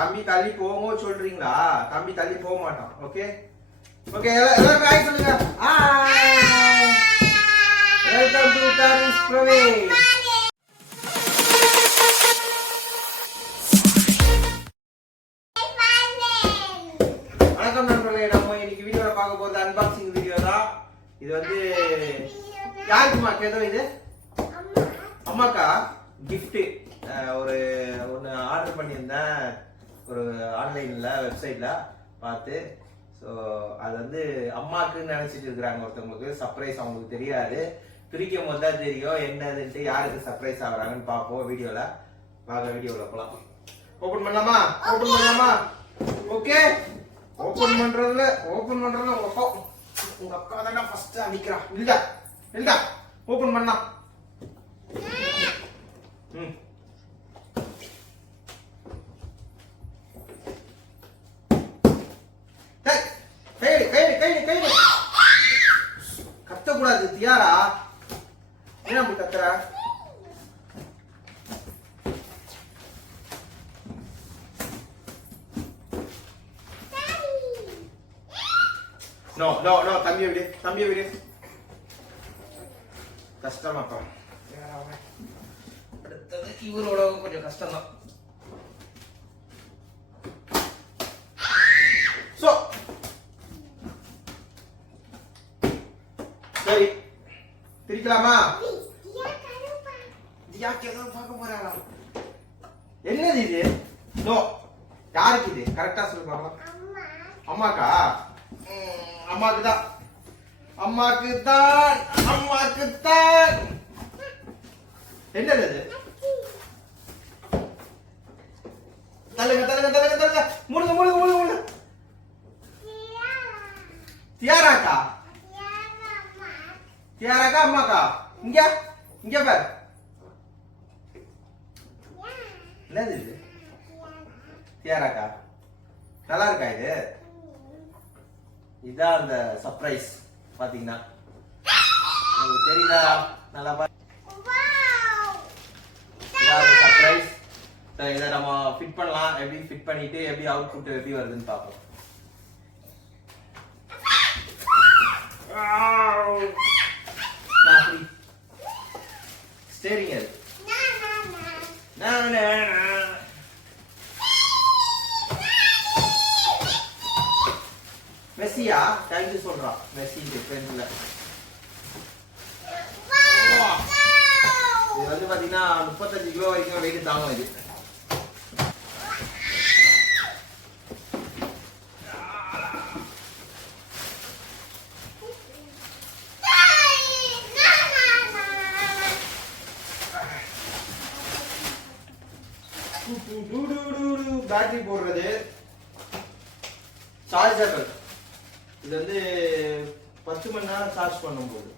தம்பி தள்ளி போங்க சொல்றீங்களா? தம்பி தள்ளி போக மாட்டான். ஓகே ஓகே, எல்லாரும் ஹாய் சொல்லுங்க. Hi, welcome to Tharis Pravesh. வணக்கம் நண்பர்களே, நம்ம இன்னைக்கு வீடியோல பார்க்க போறது அன்பாக்சிங் வீடியோ தான். இது வந்து யாருக்குமா கேதோ? இது அம்மாக்கா கிஃப்ட். ஒரு ஒன்று ஆர்டர் பண்ணியிருந்தேன் ஒரு ஆன்லைனில் வெப்சைட்டில் பார்த்து. ஸோ அது வந்து அம்மாக்குன்னு நினச்சிட்டு இருக்கிறாங்க ஒருத்தவங்களுக்கு. சர்ப்ரைஸ் அவங்களுக்கு தெரியாது, பிரிக்கும் போது தான் தெரியும் என்னதுன்ட்டு, யாருக்கு சர்ப்ரைஸ் ஆகுறாங்கன்னு பார்ப்போம் வீடியோவில். வாங்க வீடியோவில் போகலாம். ஓப்பன் பண்ணலாமா? ஓப்பன் பண்ணலாமா? ஓகே, ஓப்பன் பண்ணுறதுல உங்கள் அக்கா தானே ஃபஸ்ட்டு அடிக்கிறான். இல்லைடா ஓப்பன் பண்ணா. ம், கத்தக்கூடாது தியாரா. ஏன் அப்படி கத்துற? நோ நோ நோ, தம்பியை விடு. கஷ்டமாப்பா. அடுத்தது இவரோட கொஞ்சம் கஷ்டம் தான். சரி, பிரிக்கலாமா? பார்க்க போறாங்களா? என்னது இது? நோ, யாருக்கு இது? கரெக்டா சொல்லு பார்க்கலாம். அம்மாக்கா? அம்மாக்கு தான். என்னது இது? தள்ளுங்க. மூடுங்க. தியாராக்கா? தியாராக்கா அம்மாக்கா? இங்க பாரு. என்னது இது? தியாராக்கா நல்லா இருக்கா? இது இதான் அந்த சர்ப்ரைஸ். பாத்தீங்கன்னா உங்களுக்கு தெரியுதா? நல்லா பாரு. சர்ப்ரைஸ். இதை நம்ம ஃபிட் பண்ணலாம். எப்படி ஃபிட் பண்ணிட்டு எப்படி அவுட்புட் எப்படி வருதுன்னு பார்ப்போம். ஸ்டேரிங் அது. மெஸ்ஸியா? தேங்க்யூ சொல்றான் மெஸ்ஸி. ஃப்ரெண்ட்ல இது வந்து பாத்தீங்கன்னா 35 கிலோ வரைக்கும் வெயிட் தாங்கும் இது. பேட்டரி போடுறது, சார்ஜர். இது வந்து 10 மணி நேரம் சார்ஜ் பண்ணும் போது.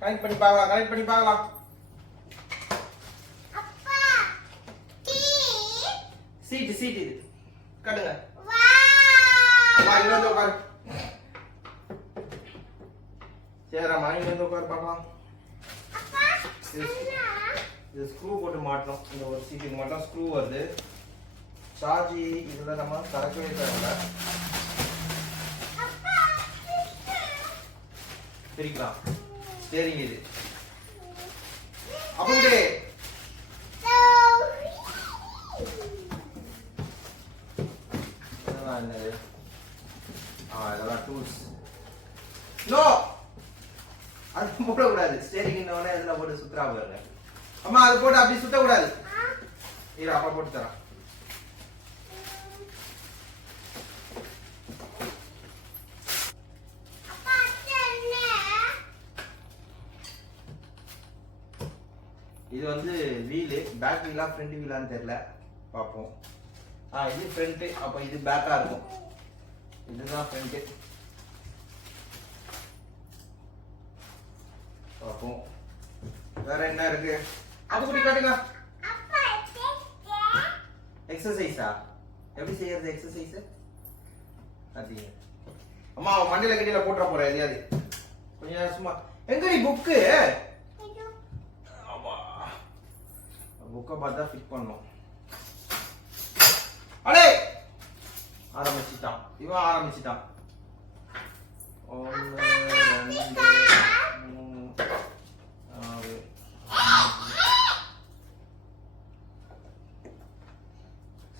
கனெக்ட் பண்ணி பார்க்கலாம். சீட் இது கட்டுங்க. இங்க வந்து உட்காரு. சரிம்மா, இங்க வந்து உட்காரு பார்க்கலாம். இது ஸ்க்ரூ போட்டு மாட்டணும். இந்த ஒரு சீட்டுக்கு மட்டும் ஸ்க்ரூ வருது. சார்ஜ் இதுல நம்ம கரெக்டவே தேவையில்ல. பிரிக்கலாம். சரிங்க. இது அப்படியே இதெல்லாம் டூல்ஸ். நோ, அது போடக்கூடாது. ஸ்டேரிங் இதுல போட்டு சுத்துறா பாருங்க. அம்மா அது போட்டு அப்படி சுத்தக்கூடாது. இரு, அப்பா போட்டு தரேன். இது வந்து வீலு. பேக் வீலா ஃப்ரண்ட் வீலான்னு தெரியல, பார்ப்போம். இது ஃப்ரண்ட். அப்போ இது பேக்கா இருக்கும். இதுதான் ஃப்ரண்ட். பார்ப்போம் வேற என்ன இருக்கு. அது கூட காட்டுங்க. எக்ஸசைஸா? எப்படி செய்யறது எக்ஸசைஸ்? அது அம்மா மண்டையில கட்டில போட்டுற போற எதையாவது கொஞ்ச நேரம் சும்மா. எங்கடி புக்கு? ஆமா புக்கை பார்த்தா ஃபிட் பண்ணணும். அடே ஆரம்பிச்சிட்டான் இவன் ஆரம்பிச்சிட்டான். 1 2 3 4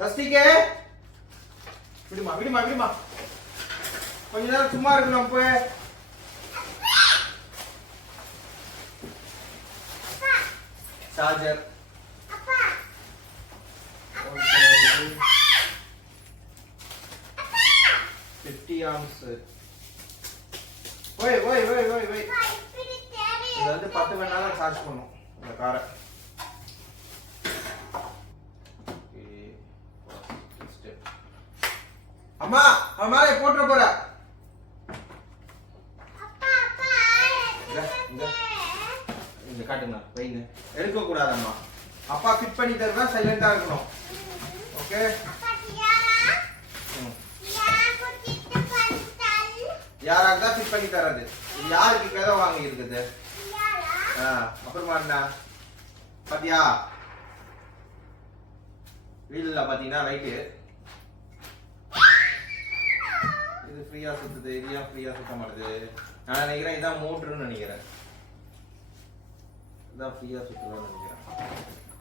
சஸ்திகே விடுமா விடுமா விடுமா கொஞ்ச நேரம் சும்மா இருக்கணும். போய் சார்ஜர் 50 ஆம்ஸ். ஓய் ஓய் ஓய் ஓய் ஓய் இது வந்து 10 மணி நேரம் சார்ஜ் பண்ணும் இந்த காரை. அம்மா அவன் மேலே போட்டுற போற. இங்க காட்டுங்க வைங்க எடுக்க கூடாதம்மா. அப்பா ஃபிட் பண்ணி தருவேன் சைலண்டா இருக்கணும். ஓகே யாராக தான் ஃபிட் பண்ணி தரது? யாருக்கு கதை வாங்கி இருக்குது? அப்புறமா என்ன பாத்தியா வீடுல பாத்தீங்கன்னா ரைட்டு இது ஃப்ரீயா சுத்துது. இது ஏன் ஃப்ரீயா சுத்த மாட்டுது? நான் நினைக்கிறேன் இதான் மோட்டர்னு நினைக்கிறேன். இதான் ஃப்ரீயா சுத்தலாம்னு நினைக்கிறேன்.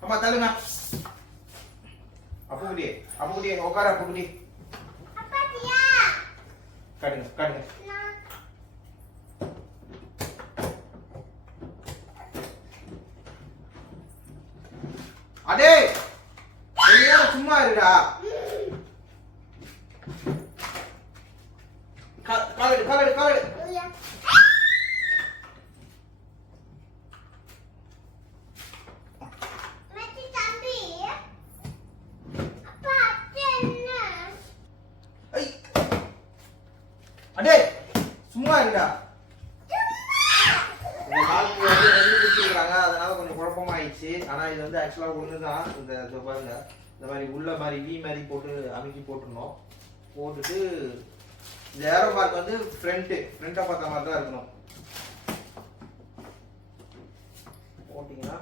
அம்மா தள்ளுங்க. அப்புக்குடி உட்கார அப்புக்குடி காட்டுங்க காட்டுங்க. அடே சும்மா இருடா. Called called called. அடே சும்மா இருடா. இந்த காலுக்கு வந்து ரெண்டு குடிச்சிருக்காங்க அதனால கொஞ்சம் குழப்பமாயிடுச்சு. ஆனா இது வந்து ஆக்சுவலா ஒண்ணுதான். இந்த பாருங்க இந்த மாதிரி உள்ள மாதிரி வி மாதிரி போட்டு அமுக்கி போட்டுருந்தோம். போட்டுட்டு இந்த ஏரோ மார்க் வந்து ஃப்ரண்ட்டை பார்த்த மாதிரி தான் இருக்கணும். போட்டிங்கன்னா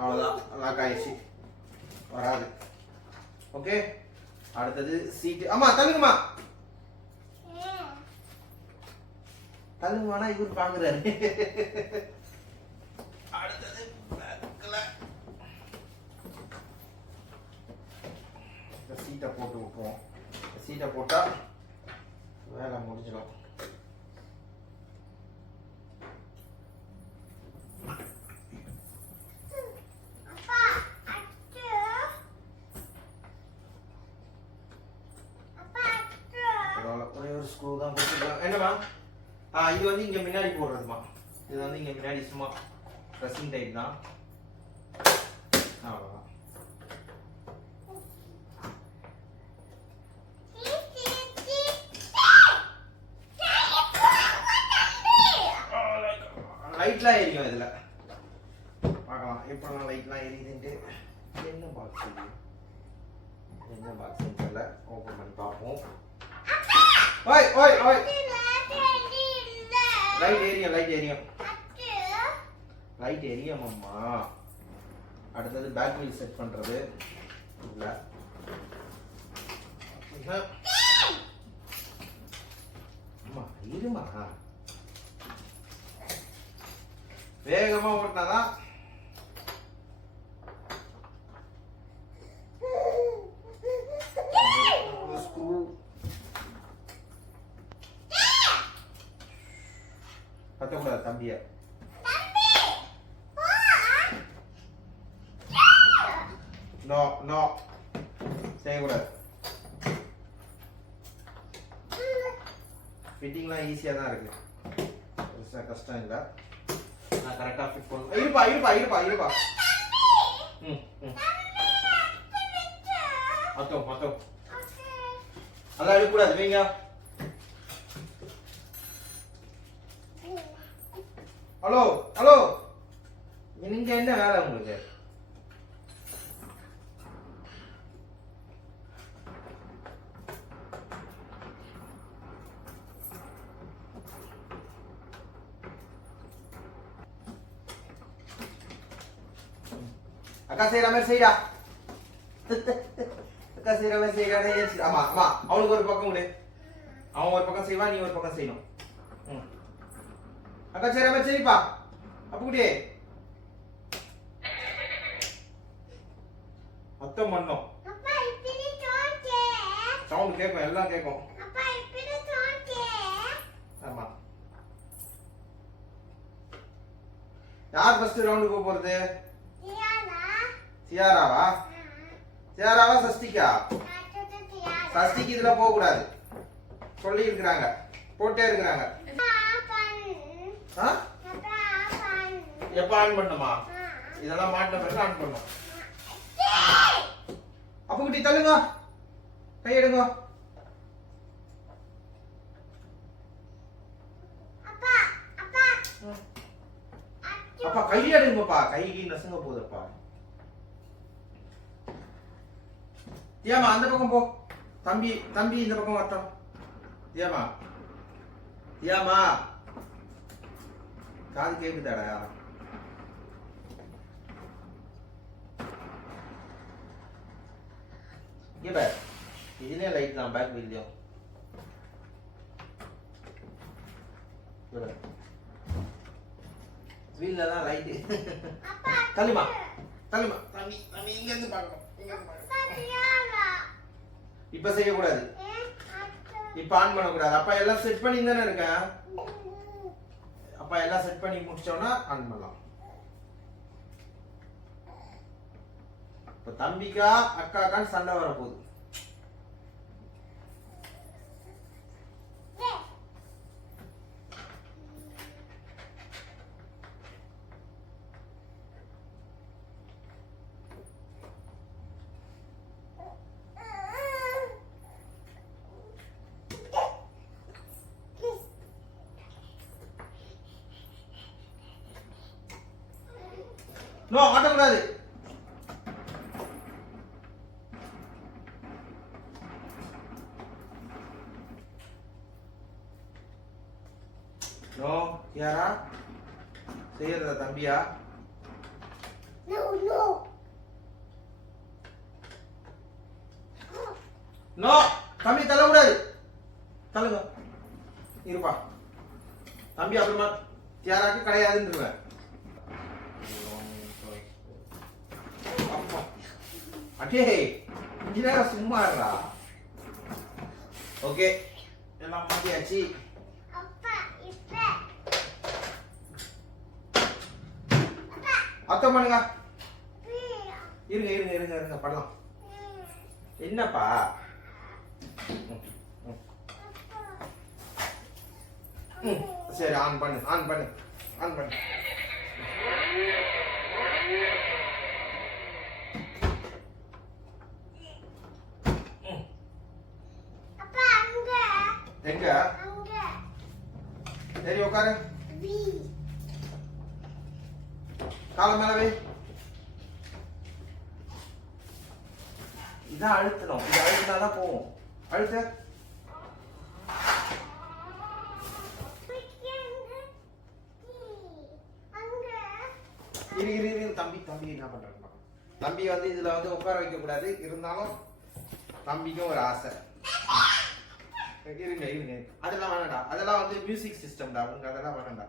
அவ்வளோதான் லாக் ஆயிடுச்சு வராது. ஓகே அடுத்தது சீட்டு. ஆமா தள்ளுங்கம்மா தள்ளுங்கம்மா இவர் பாக்குறாரு. அடுத்தது சீட்டை போட்டு விட்டுருவோம். சீட்டை போட்டா வேலை முடிஞ்சிடும். ஒரே ஒரு ஸ்க்ரூ தான் போட்டுருக்காங்க. என்னமா இது வந்து இங்க முன்னாடி போடுறதுமா. இது வந்து இங்க முன்னாடி சும்மா ப்ரெஸ்ஸிங் டைப் தான். அவ்வளோதான். லைட்லாம் எரியும் இதுல பார்க்கலாம். எப்பெல்லாம் லைட்லாம் எரியுதுன்ட்டு. என்ன பாக்ஸ் என்ன பாக்ஸ் தெரியல. ஓபன் பண்ணி பார்ப்போம். ஓய் ஓய் ஓய் லைட் எரியும் லைட் எரியும் லைட் எரியும் அம்மா. அடுத்தது பேக் வீல் செட் பண்றது இல்ல. அம்மா இருமா வேகமா ஓட்டினாதான் கத்தக்கூடாது தம்பிய. நோ நோ செய்யக்கூடாது. ஃபிட்டிங்லாம் ஈஸியா தான் இருக்கு. கஷ்டம் இல்லை. நான் கரெக்டா ஃபிட் பண்ணு. இருப்பா இருப்பா இருப்பா இருப்பா. அத்தோ அத்தோ அதெல்லாம் எடுக்கக்கூடாது. வைங்க. ஹலோ ஹலோ நீங்க என்ன வேலை உங்களுக்கு? அக்கா செய்யற மாதிரி செய்யடா. அக்கா செய்யற மாதிரி செய்யறானே. ஆமா ஆமா, அவனுக்கு ஒரு பக்கம் விடு. அவன் ஒரு பக்கம் செய்வான், நீ ஒரு பக்கம் செய்யணும். அக்கா செய்யற மாதிரி செய்ப்பா. அப்படியே மொத்தம் பண்ணோம். சவுண்ட் கேட்கும், எல்லாம் கேட்கும். ஆமா. யார் ஃபர்ஸ்ட் ரவுண்டுக்கு போக போறது? சியாராவா? சியாராவா சஷ்டிகா? சஷ்டிக்கு இதுல போக கூடாது சொல்லி இருக்கிறாங்க, போட்டே இருக்கிறாங்க. எப்ப ஆன் பண்ணுமா? இதெல்லாம் மாட்டின பிறகு ஆன் பண்ணும். அப்ப குட்டி தள்ளுங்க, கை எடுங்க. அப்பா கை எடுங்கப்பா, கை நசுங்க போகுதுப்பா. தியாமா அந்த பக்கம் போ. தம்பி தம்பி இந்த பக்கம் வரட்டும். தியாமா தியாமா காது கேக்குதாடா? இங்க பாரு, இதுலயே லைட் தான், பேக் வீல்லையும். வீல்ல தான் லைட். தள்ளுமா தள்ளுமா. தம்பி தம்பி இங்க இருந்து பார்க்கணும். இப்ப செய்யக்கூடாது, இப்ப ஆன் பண்ணக்கூடாது. அப்பா எல்லாம் செட் பண்ணி தானே இருக்கேன். அப்பா எல்லாம் செட் பண்ணி முடிச்சோம்னா ஆன் பண்ணலாம். இப்ப தம்பிக்கா அக்காக்கான்னு சண்டை வர போகுது. நோ ஆட்டக்கூடாது. நோ யாரா செய்யறதா? தம்பியா? நோ நோ நோ, தம்பி தள்ளக்கூடாது. தள்ளுங்க இருப்பா. தம்பி அப்புறமா யாராக்கு கிடையாதுன்னு. அடே கொஞ்ச நேரம் சும்மா இருடா. ஓகே எல்லாம் மாத்தியாச்சு. அர்த்தம் பண்ணுங்க. இருங்க இருங்க இருங்க இருங்க பண்ணலாம். என்னப்பா? சரி ஆன் பண்ணு ஆன் பண்ணு ஆன் பண்ணு. எங்க? சரி உட்காரு. கால மேல வை. இதான் அழுத்தணும், இது அழுத்தினாதான் போவோம். அழுத்த. இரு இரு இரு. தம்பி தம்பி என்ன பண்றாங்க? தம்பி வந்து இதுல வந்து உட்கார வைக்க கூடாது, இருந்தாலும் தம்பிக்கும் ஒரு ஆசை. இருங்க இருங்க, அதெல்லாம் வேணாம்டா, அதெல்லாம் வந்து மியூசிக் சிஸ்டம்டா, உங்களுக்கு அதெல்லாம் வேணாம்டா.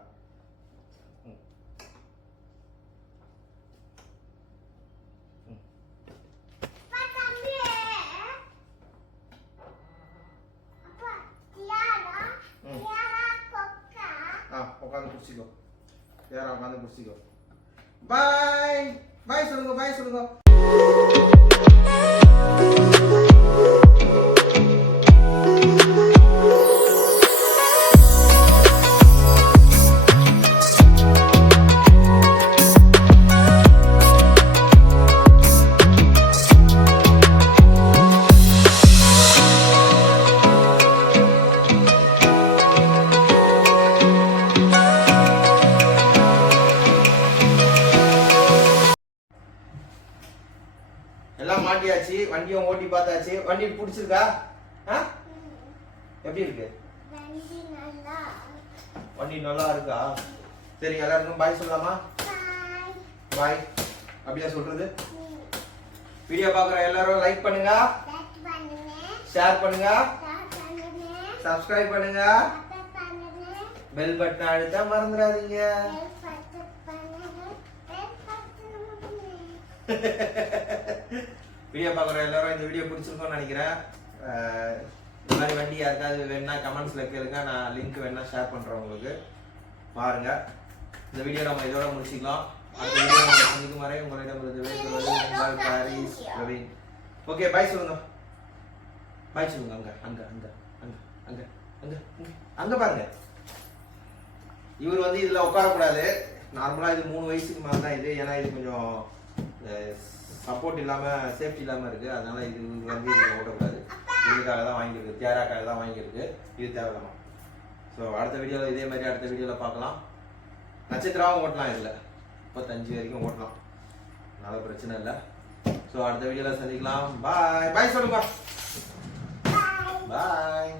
உட்காந்து குடிச்சிக்கோ, யாரா உட்காந்து குடிச்சிக்கோ. பாய் பாய் சொல்லுங்க, பாய் சொல்லுங்க. எல்லாம் மாட்டியாச்சு, வண்டியும் ஓட்டி பார்த்தாச்சு. வண்டி பிடிச்சிருக்கா? எப்படி இருக்கு? வண்டி நல்லா இருக்கா? சரி எல்லாருக்கும் பாய் சொல்லலாமா? பாய். அப்படியா சொல்றது? வீடியோ பார்க்குற எல்லாரும் லைக் பண்ணுங்க, ஷேர் பண்ணுங்க, சப்ஸ்கிரைப் பண்ணுங்க, பெல் பட்டன் அழுத்த மறந்துடாதீங்க. வீடியோ பார்க்குற எல்லாரும் இந்த வீடியோ பிடிச்சிருக்கோம்னு நினைக்கிறேன். இந்த மாதிரி வண்டி யாருக்காவது வேணா கமெண்ட்ஸ்ல கேளுங்க, நான் லிங்க் வேணா ஷேர் பண்றேன் உங்களுக்கு. பாருங்க. இந்த வீடியோ நம்ம இதோட முடிச்சுக்கலாம். அடுத்த வீடியோ நம்ம சந்திக்கும் வரை உங்களிடம் விடைபெறுவது உங்கள் பாரிஸ் பிரவீன். ஓகே, பாய் சொல்லுங்க. பாய் சொல்லுங்க. அங்க அங்க அங்க அங்க அங்க அங்க அங்க பாருங்க. இவர் வந்து இதுல உட்காரக்கூடாது. நார்மலா இது 3 வயசுக்கு மேல தான் இது. ஏன்னா இது கொஞ்சம் சப்போர்ட் இல்லாம சேஃப்டி இல்லாம இருக்கு. அதனால இது வந்து இதுல ஓட்டக்கூடாது. இதுக்காக தான் வாங்கியிருக்கு, தியாராக்காக தான் வாங்கியிருக்கு. இது தேவையில்லாமா. ஸோ அடுத்த வீடியோவில் இதே மாதிரி அடுத்த வீடியோவில் பார்க்கலாம். நட்சத்திராவும் ஓட்டலாம், இதில் 35 வரைக்கும் ஓட்டலாம், அதனால பிரச்சனை இல்லை. ஸோ அடுத்த வீடியோவில் சந்திக்கலாம். பாய் பாய் சொல்லுங்க. பாய்.